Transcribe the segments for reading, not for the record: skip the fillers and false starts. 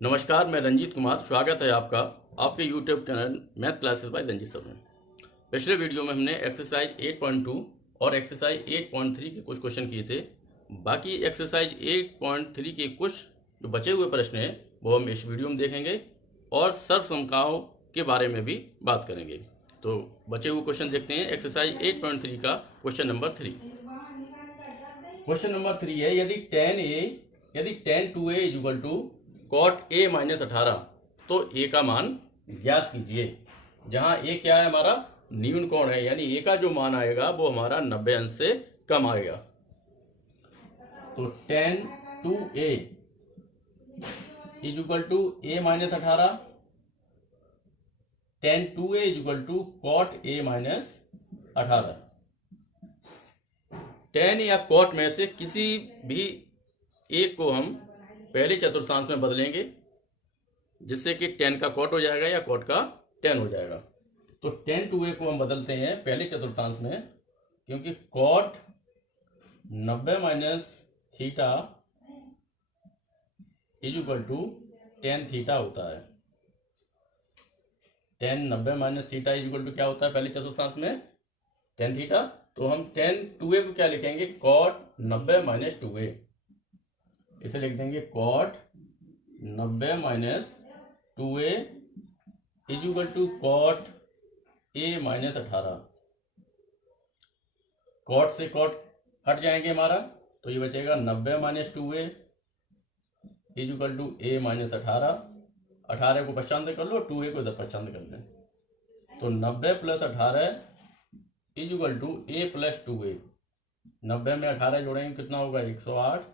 नमस्कार, मैं रंजीत कुमार। स्वागत है आपका आपके YouTube channel math classes by Ranjeet sir में। पिछले वीडियो में हमने एक्सरसाइज 8.2 और एक्सरसाइज 8.3 के कुछ क्वेश्चन किए थे। बाकी एक्सरसाइज 8.3 के कुछ जो बचे हुए प्रश्न हैं वो हम इस वीडियो में देखेंगे और सर्वसंख्याओं के बारे में भी बात करेंगे। तो बचे हुए क्वेश्चन देखते हैं। एक्सरसाइज 8.3 का क्वेश्चन नंबर 3। क्वेश्चन नंबर 3 है, यदि tan 2a is equal to cot a minus 18 तो a का मान ज्ञात कीजिए। जहां a क्या है, हमारा न्यून कोण है, यानी a का जो मान आएगा वो हमारा 90 अंश से कम आएगा। तो tan 2a is equal to a minus 18, tan 2a is equal to cot a minus 18। tan या cot में से किसी भी एक को हम पहले चतुर्थांश में बदलेंगे, जिससे कि tan का cot हो जाएगा या cot का tan हो जाएगा। तो tan 2a को हम बदलते हैं पहले चतुर्थांश में, क्योंकि cot 90 minus theta is equal to tan theta होता है। tan 90 minus theta is equal to क्या होता है पहले चतुर्थांश में? tan theta. तो हम tan 2a को क्या लिखेंगे? cot 90 minus 2a। इसे लिख देंगे cot 90 minus 2a is equal to cot a minus 18। cot से cot हट जाएंगे हमारा, तो ये बचेगा 90 minus 2a is equal to a minus 18। 18 को पश्चांत कर लो, 2a को इधर पश्चांत कर दें, तो 90 plus 18 is equal to a plus 2a। 90 में 18 जोड़ेंगे कितना होगा? 108,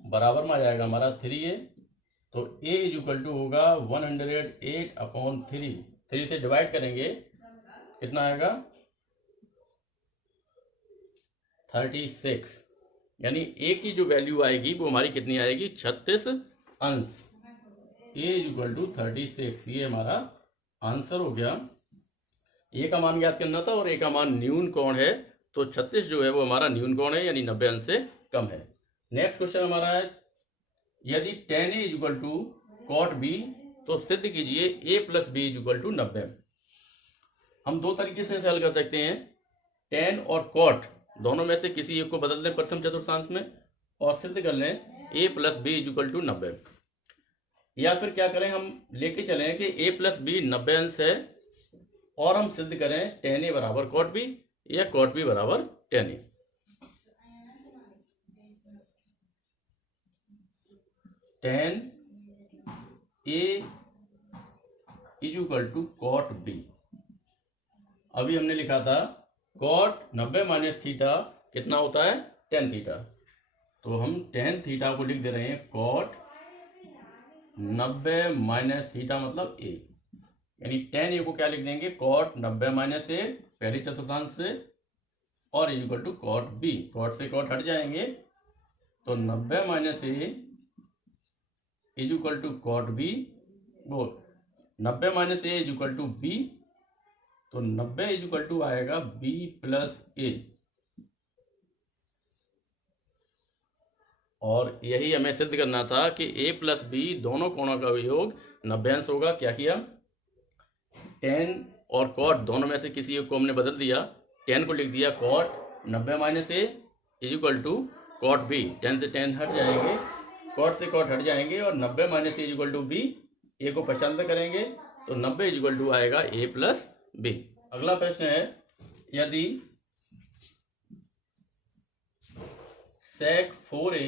बराबर में आ जाएगा हमारा 3a। तो a इज इक्वल टू होगा 108/3। 3 से डिवाइड करेंगे कितना आएगा? 36। यानी a की जो वैल्यू आएगी वो हमारी कितनी आएगी? 36 अंश। a इज इक्वल टू 36, ये हमारा आंसर हो गया। a का मान ज्ञात करना था और a का मान न्यून कोण है, तो 36 जो है वो हमारा न्यून कोण है, यानी 90 अंश से कम है। नेक्स्ट क्वेश्चन हमारा है, यदि tan a is equal to cot b तो सिद्ध कीजिए a plus b is equal to 90। हम दो तरीके से हल कर सकते हैं। tan और cot दोनों में से किसी एक को बदल दें प्रथम चतुर्थांश में और सिद्ध कर लें a plus b is equal to 90। या फिर क्या करें, हम लेके चलें कि a प्लस b 90 अंश है और हम सिद्ध करें tan a बराबर cot b या cot b बराबर tan a। tan a is equal to cot b। अभी हमने लिखा था cot 90 माइनस थीटा कितना होता है? tan theta. तो हम tan थीटा को लिख दे रहे हैं cot 90 माइनस थीटा मतलब a, यानी tan a को क्या लिख देंगे? cot 90 माइनस a पहले चतुर्थांश से और is equal to cot b। cot से cot हट जाएंगे, तो 90 minus a is equal to cot b। वो 90 minus a is equal to b, तो 90 इज इक्वल टू आएगा b प्लस a। और यही हमें सिद्ध करना था कि a प्लस b दोनों कोणों का योग 90 अंश होगा। क्या किया? tan और cot दोनों में से किसी एक को हमने बदल दिया। tan को लिख दिया cot 90 minus a is equal to cot b। tan से tan हट जाएंगे, cot से cot हट जाएंगे और 90 minus a is equal to b। a को पश्चांत करेंगे तो 90 इज इक्वल टू आएगा a प्लस b। अगला प्रश्न है, यदि sec 4a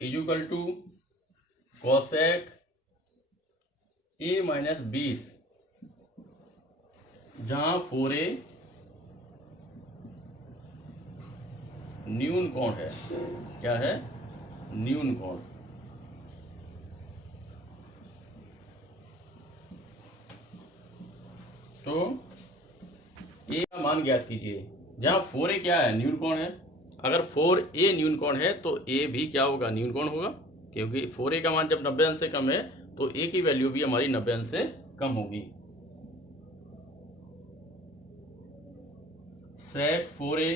is equal to cosec a minus 20, जहां 4a न्यून कोण है। क्या है? न्यून कोण। तो a का मान ज्ञात कीजिए। जहां 4a क्या है? न्यून कोण है। अगर 4a न्यून कोण है तो a भी क्या होगा? न्यून कोण होगा, क्योंकि 4a का मान जब 90 अंश से कम है तो a की वैल्यू भी हमारी 90 अंश से कम होगी। sec 4a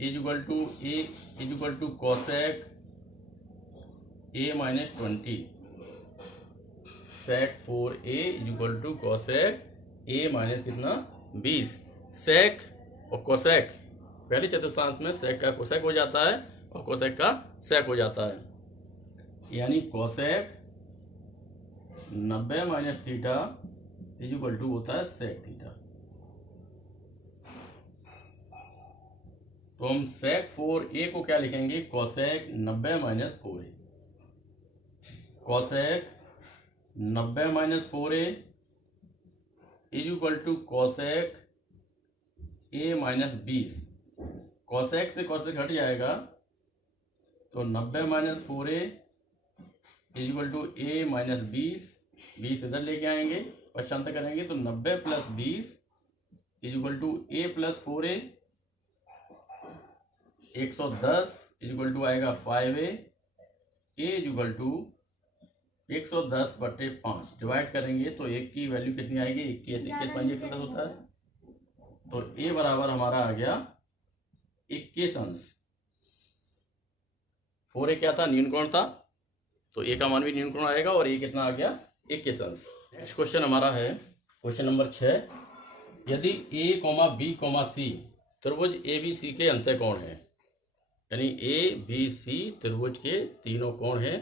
is equal to a is equal to cosec a minus 20 sec 4a is equal to cosec a minus कितना 20। सेक और कोसेक पहले चतुर्थांश में सेक का कोसेक हो जाता है और कोसेक का सेक हो जाता है, यानी cosec 90 minus theta is equal to होता है सेक थीटा। तो हम सेक 4a को क्या लिखेंगे, cosec 90 minus 4a। Cosec 90 minus 4a is equal to cosec a minus 20। Cosec से कोसेक हट जाएगा तो 90 minus 4a is equal to a minus 20 इधर लेके आएंगे, पश्चांतर करेंगे तो 90 plus 20 is equal to a plus 4a 110 is equal to आएगा 5a is equal to 110/5 divide करेंगे तो एक की वैल्यू कितनी आएगी, 21 होता है, तो a बराबर हमारा आ गया 21 अंश। 4a क्या था, न्यूनकोण था, तो a का मान भी न्यूनकोण आएगा और a कितना आ गया 21 अंश। नेक्स्ट क्वेश्चन हमारा है क्वेश्चन नंबर 6। यदि a, b, c त्रिभुज ABC के अंतःकोण है, यानी ABC त्रिभुज के तीनों कोण हैं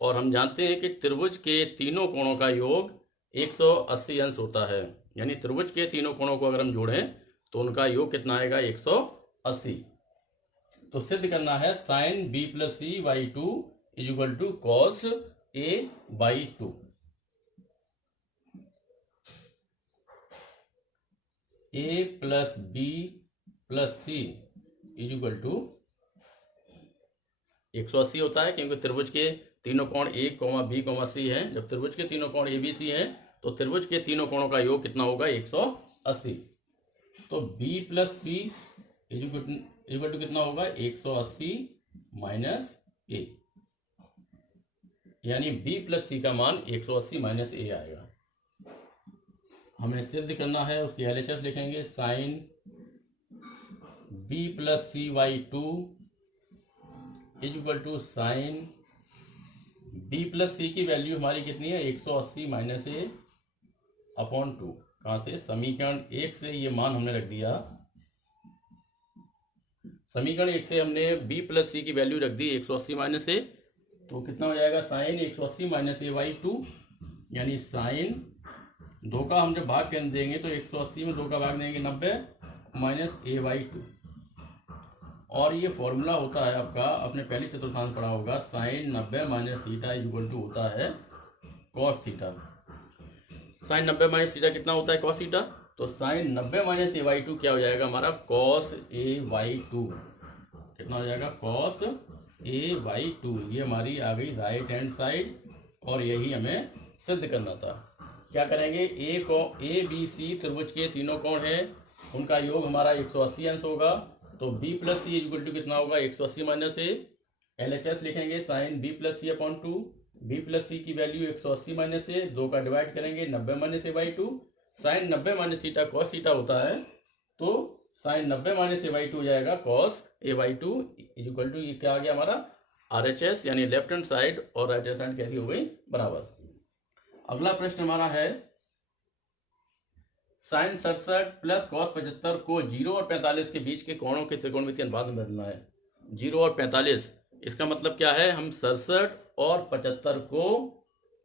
और हम जानते हैं कि त्रिभुज के तीनों कोणों का योग 180 अंश होता है, यानी त्रिभुज के तीनों कोणों को अगर हम जोड़ें तो उनका योग कितना आएगा 180। तो सिद्ध करना है sine b plus c by 2 is equal to cos a by 2। a plus b plus c is equal to 180 होता है, क्योंकि त्रिभुज के तीनों कोण a, b, c हैं। जब त्रिभुज के तीनों कोण ABC हैं तो त्रिभुज के तीनों कोणों का योग कितना होगा 180। तो b plus c is equal to कितना होगा 180 माइनस a, यानी b प्लस c का मान 180 माइनस a आएगा। हमें सिद्ध करना है, उसकी LHS लिखेंगे sine b plus c by 2 is equal to sine b plus c की वैल्यू हमारी कितनी है 180 माइनस a अपॉन 2। कहाँ से, समीकरण 1 से ये मान हमने रख दिया। समीकरण 1 से हमने b प्लस c की वैल्यू रख दी 180 माइनस a, तो कितना हो जाएगा साइन 180 माइनस a बाई 2, यानी साइन 2 का हम जब भाग के देंगे तो 180 में 2 का भाग देंगे 90 माइनस a बाई 2। और ये फॉर्मूला होता है आपका, आपने पहले चतुर्थांश पढ़ा होगा, sine 90 minus theta is equal to होता है cos theta. Sine 90 minus theta कितना होता है कॉस थीटा, तो साइन 90 माइनस a बाई 2 क्या हो जाएगा हमारा कॉस a बाई 2। कितना हो जाएगा कॉस a बाई 2। ये हमारी आ गई राइट हैंड साइड और यही हमें सिद्ध करना था। क्या करेंगे, a b c त्रिभुज के तीनों कोण हैं, उनका योग हमारा 180 अंश होगा, तो b plus c is equal to कितना होगा 180 माइनस a। LHS लिखेंगे sine b plus c upon 2, b plus c की वैल्यू 180 माइनस a, 2 का डिवाइड करेंगे 90 minus a by 2। Sine 90 minus theta cos theta होता है, तो साइन 90 माइनस a बाई 2 हो जाएगा cos a by 2 is equal to, ये क्या आ गया हमारा RHS, यानी लेफ्ट हैंड साइड और राइट हैंड साइड कैसी हो गई बराबर। अगला प्रश्न हमारा है साइन 67 प्लस कॉस 75 को 0 और 45 के बीच के कोणों के त्रिकोणमितीय अनुपात में बदलना है। 0 और 45, इसका मतलब क्या है, हम 67 और 75 को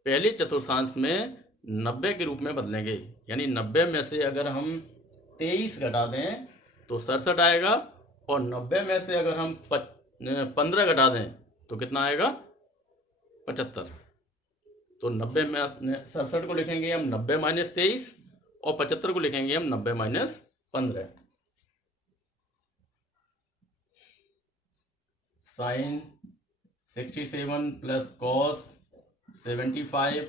पहले चतुर्थांश में 90 के रूप में बदलेंगे, यानी 90 में से अगर हम 23 घटा दें तो 67 आएगा, और 90 में से अगर हम 15 घटा दें तो कितना आएगा 75। तो 90 में 67 को लिखेंगे हम 90 माइनस 23 और 75 को लिखेंगे हम 90 minus 15। Sine 67 plus cos 75,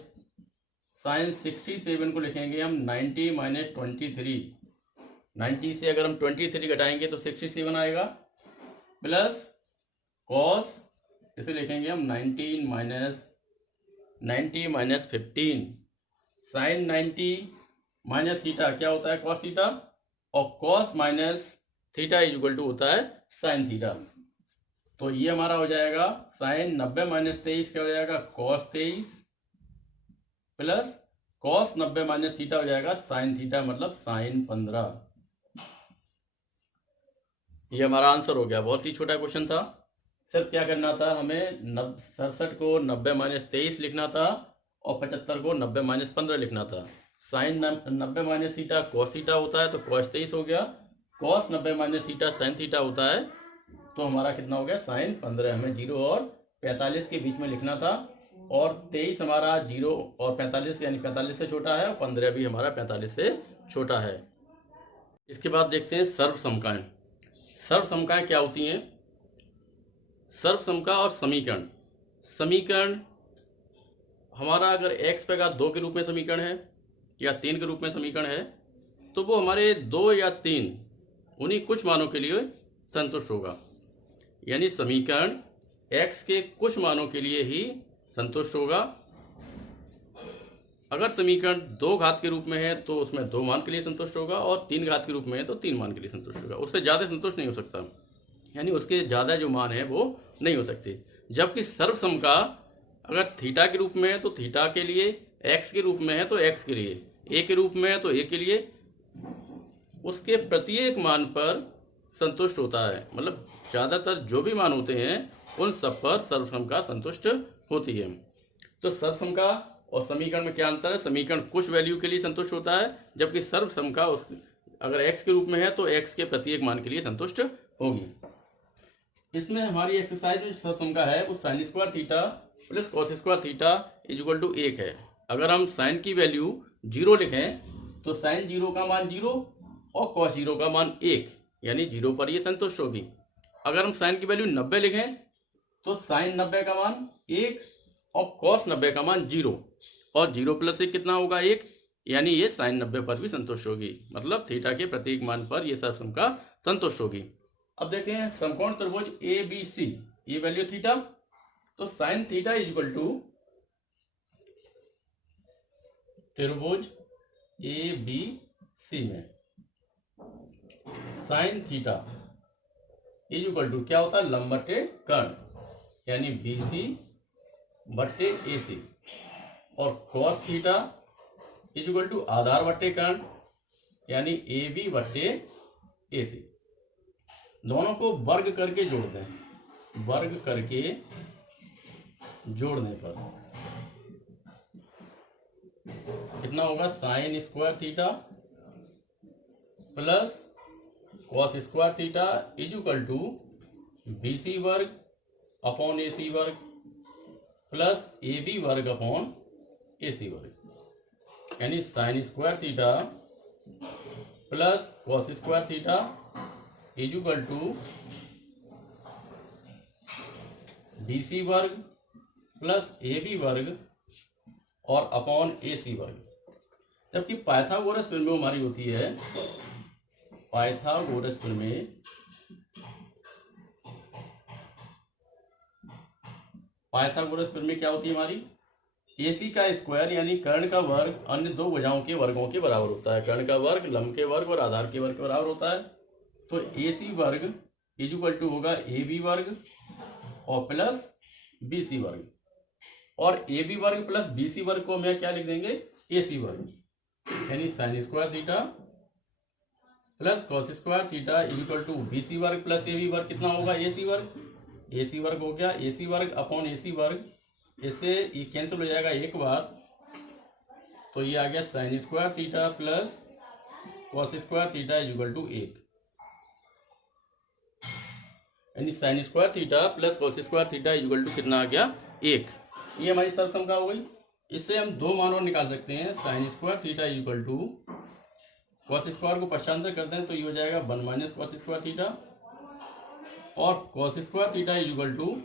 sine 67 को लिखेंगे हम 90 माइनस 23। 90 से अगर हम 23 घटाएंगे तो 67 आएगा, प्लस कॉस इसे लिखेंगे हम 90 माइनस 15। साइन 90 माइनस थीटा क्या होता है कॉस थीटा, और cos minus theta is equal to होता है साइन थीटा। तो ये हमारा हो जाएगा साइन 90 माइनस 23 क्या हो जाएगा cos 23 plus cos 90 minus theta हो जाएगा साइन थीटा, मतलब साइन 15। ये हमारा आंसर हो गया। बहुत ही छोटा क्वेश्चन था। सिर्फ क्या करना था, हमें 67 को 90 माइनस 23 लिखना था और 75 को 90 माइनस 15 लिखना था। Sine 90 minus theta cos theta होता है तो कॉस 23 हो गया, cos 90 minus theta sine theta होता है तो हमारा कितना हो गया साइन 15। हमें 0 और 45 के बीच में लिखना था और 23 हमारा 0 और 45 यानी 45 से छोटा है और 15 भी हमारा 45 से छोटा है। इसके बाद देखते हैं सर्वसमकाएं। सर्वसमकाएं क्या होती हैं? सर्वसमका और समीकरण। समीकरण हमारा अगर x पे का 2 के रूप में समीकरण है या 3 के रूप में समीकरण है तो वो हमारे 2 या 3 उन्हीं कुछ मानों के लिए संतुष्ट होगा। यानी समीकरण x के कुछ मानों के लिए ही संतुष्ट होगा। अगर समीकरण 2 घात के रूप में है तो उसमें 2 मान के लिए संतुष्ट होगा और 3 घात के रूप में है तो 3 मान के लिए संतुष्ट होगा। उससे ज़्यादा संतुष्ट नहीं हो सकता, यानी उसके ज़्यादा जो मान है वो नहीं हो सकते। जबकि सर्वसमका अगर थीटा के रूप में है तो थीटा के लिए, एक्स के रूप में है तो एक्स के लिए, ए के रूप में है तो ए के लिए, उसके प्रत्येक मान पर संतुष्ट होता है। मतलब ज़्यादातर जो भी मान होते हैं उन सब पर सर्वसमका संतुष्ट होती है। तो सर्वसमका और समीकरण में क्या अंतर है? समीकरण कुछ वैल्यू के लिए संतुष्ट होता है जबकि सर्वसमका अगर x के रूप में है तो x के प्रत्येक मान के लिए संतुष्ट होगी। इसमें हमारी एक्सरसाइज में सर्वसमका है वो sine square theta plus cos square theta equal to 1 है। अगर हम साइन की वैल्यू 0 लिखें तो साइन 0 का मान 0 और कॉस 0 का मान 1, यानी 0 पर ये संतुष्ट होगी। अगर हम साइन की वैल्यू 90 लिखें तो साइन 90 का मान 1 और कॉस 90 का मान 0 और 0 प्लस 1 कितना होगा 1, यानी ये साइन 90 पर भी संतुष्ट होगी। मतलब थीटा के प्रत्येक मान पर ये सर्वसमका संतुष्ट होगी। अब देखते हैं समकोण त्रिभुज ABC, ये वैल्यू थीटा, तो sine theta is equal to त्रिभुज ABC में sine theta is equal to क्या होता है लंब बटे कर्ण, यानी BC बटे AC, और cos theta is equal to आधार बटे कर्ण, यानी AB बटे AC। दोनों को वर्ग करके जोड़ दें, वर्ग करके जोड़ने पर कितना होगा sine square theta plus cos square theta is equal to BC वर्ग अपॉन AC वर्ग प्लस AB वर्ग अपॉन AC वर्ग, यानी sine square theta plus cos square theta is equal to BC वर्ग प्लस AB वर्ग और अपॉन AC वर्ग। जबकि पाइथागोरस प्रमेय हमारी होती है, पाइथागोरस प्रमेय क्या होती है हमारी, AC का स्क्वायर यानी कर्ण का वर्ग अन्य दो भुजाओं के वर्गों के बराबर होता है। कर्ण का वर्ग लंब के वर्ग और आधार के वर्ग के बराबर होता है। तो AC वर्ग इज इक्वल टू होगा AB वर्ग और प्लस BC वर्ग, और AB वर्ग प्लस BC वर्ग को मैं क्या लिख देंगे AC वर्ग, यानी sine square theta plus cos square theta is equal to BC वर्ग प्लस AB वर्ग कितना होगा AC वर्ग, AC वर्ग हो गया AC वर्ग अपॉन AC वर्ग, इससे ये कैंसिल हो जाएगा एक बार, तो ये आ गया sine square theta plus cos square theta is equal to 1, यानी sine square theta plus cos square theta is equal to कितना आ गया 1। ये हमारी सर्वसमका हो गई। इससे हम दो मान और निकाल सकते हैं, sine square theta is equal to cos square को पक्षांतर कर दें तो ये हो जाएगा 1 माइनस कॉस स्क्वायर थीटा, और cos square theta is equal to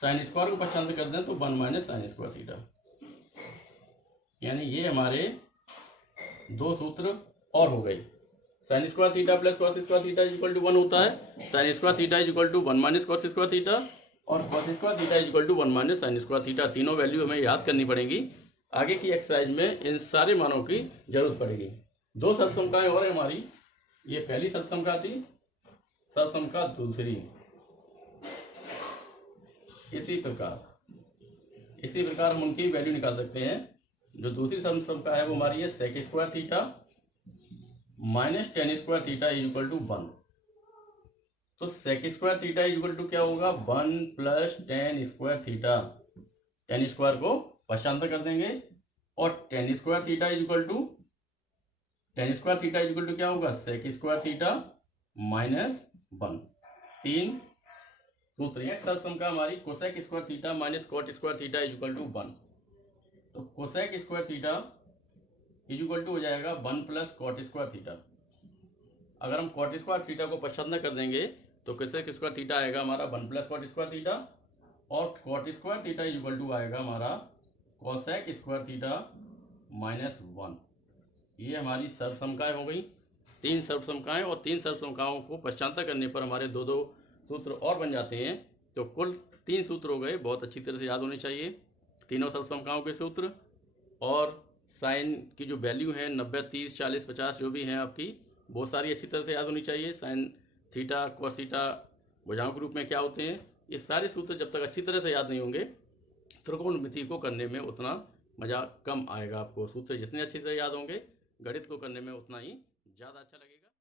sine square को पक्षांतर कर दें तो 1 माइनस साइन स्क्वायर थीटा, यानी ये हमारे दो सूत्र और हो गए। Sine square theta plus cos square theta is equal to 1 होता है, sine square theta is equal to 1 minus cos square theta, और cos square theta is equal to 1 minus sine square theta. तीनों वैल्यू हमें याद करनी पड़ेगी। आगे की एक्सरसाइज में इन सारे मानों की जरूरत पड़ेगी। दो सर्वसमकाएं और है हमारी, ये पहली सर्वसमका थी, सर्वसमका दूसरी। इसी प्रकार हम उनकी वैल्यू निकाल सकते हैं। जो दूसरी समका है वो हमारी है sec square theta minus tan square theta is equal to 1। तो sec square theta is equal to क्या होगा 1 plus tan square theta. Tan square को पश्चांतर कर देंगे और tan square theta is equal to क्या होगा सेक स्क्वायर थीटा माइनस 1। 3 सूत्र। नेक्स्ट समका हमारी cosec square theta minus cot square theta is equal to 1। तो cosec square theta is equal to हो जाएगा 1 प्लस कॉट स्क्वायर थीटा। अगर हम कॉट स्क्वायर थीटा को पश्चांतर कर देंगे तो कोसेक स्क्वायर थीटा आएगा हमारा 1 प्लस कॉट स्क्वायर थीटा और cot square theta is equal to आएगा हमारा कोसेक स्क्वायर थीटा माइनस 1। ये हमारी सर्वसमकाएं हो गई। 3 सर्वसमकाएं और 3 सर्वसमकाओं को पश्चांतर करने पर हमारे दो सूत्र और बन जाते हैं। तो कुल 3 सूत्र हो गए, बहुत अच्छी तरह से याद होने चाहिए तीनों सर्वसमकाओं के सूत्र। और साइन की जो वैल्यू है 90, 30, 40, 50 जो भी हैं आपकी, बहुत सारी अच्छी तरह से याद होनी चाहिए। साइन थीटा कॉस थीटा भुजाओं के रूप में क्या होते हैं, ये सारे सूत्र जब तक अच्छी तरह से याद नहीं होंगे त्रिकोणमिति को करने में उतना मज़ा कम आएगा। आपको सूत्र जितने अच्छी तरह याद होंगे गणित को करने में उतना ही ज़्यादा अच्छा लगेगा।